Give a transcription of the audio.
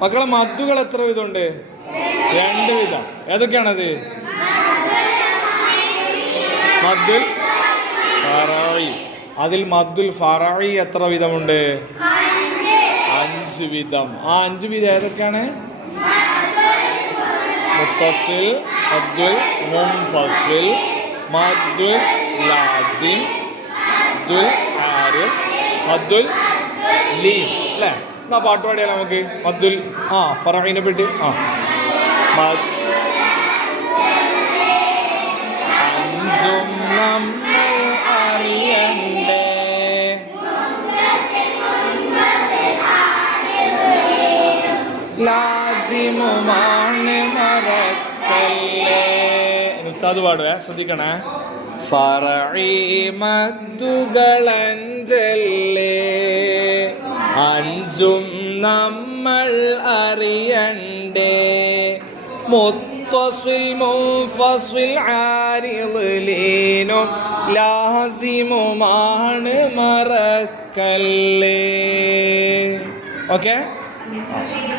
മക്കളെ മദ്ദുകൾ എത്ര വിധമുണ്ട്? 2 വിധം. ഏതൊക്കെയാണത്? മദ്ദുൽ ഫറഈ. അതിൽ മദ്ദുൽ ഫറഈ എത്ര വിധമുണ്ട്? 5 വിധം. ആ 5 വിധം ഏതൊക്കെയാണ്? മുത്തസിൽ, മദ്ദുൽ മുൻഫസിൽ, മദ്ദുൽ ലാസിം, മദ്ദുൽ ആരിദ്, മദ്ദുൽ ലീൻ. അല്ലേ? എന്നാ പാട്ട് പാടിയാലോ നമുക്ക്? മദ്ദുൽ ഫറഈനെ പറ്റി. അഞ്ചും നമ്മൾ അറിയണ്ടേ, ലാസിമുമാണ് മറക്കല്ലേ. ഉസ്താദ് പാടുവേ, ശ്രദ്ധിക്കണേ. ഫറഈ മദ്ദുകളഞ്ചല്ലേ, 5ഉം നമ്മൾ അറിയണ്ടേ. മുത്തസിൽ, മുൻഫസിൽ, ആരിദ്, ലീനും ലാസിമുമാണ് മറക്കല്ലേ. ഓക്കെ.